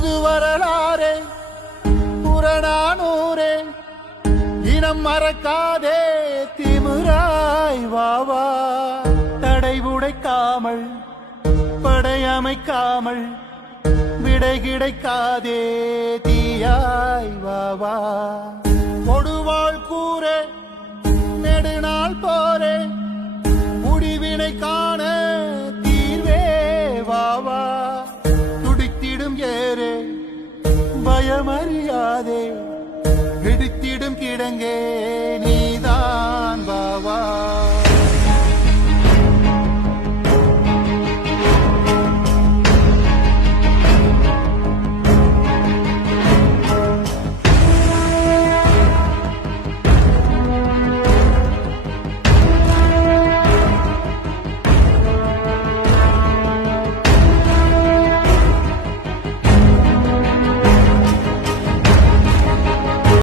புது வரலாறே புறநானூரே இனம் மறக்காதே திமிராய் வாவா தடை உடைக்காமல் படையமைக்காமல் விடை கிடைக்காதே தீயாய் வாவா கொடுவாள் கூரே நெடுநாள் போரே முடிவினை காண தீர்வே வாவா துடித்திடும் ஏறே பயமறியாதே இடித்திடும் கிடங்கே நீதான்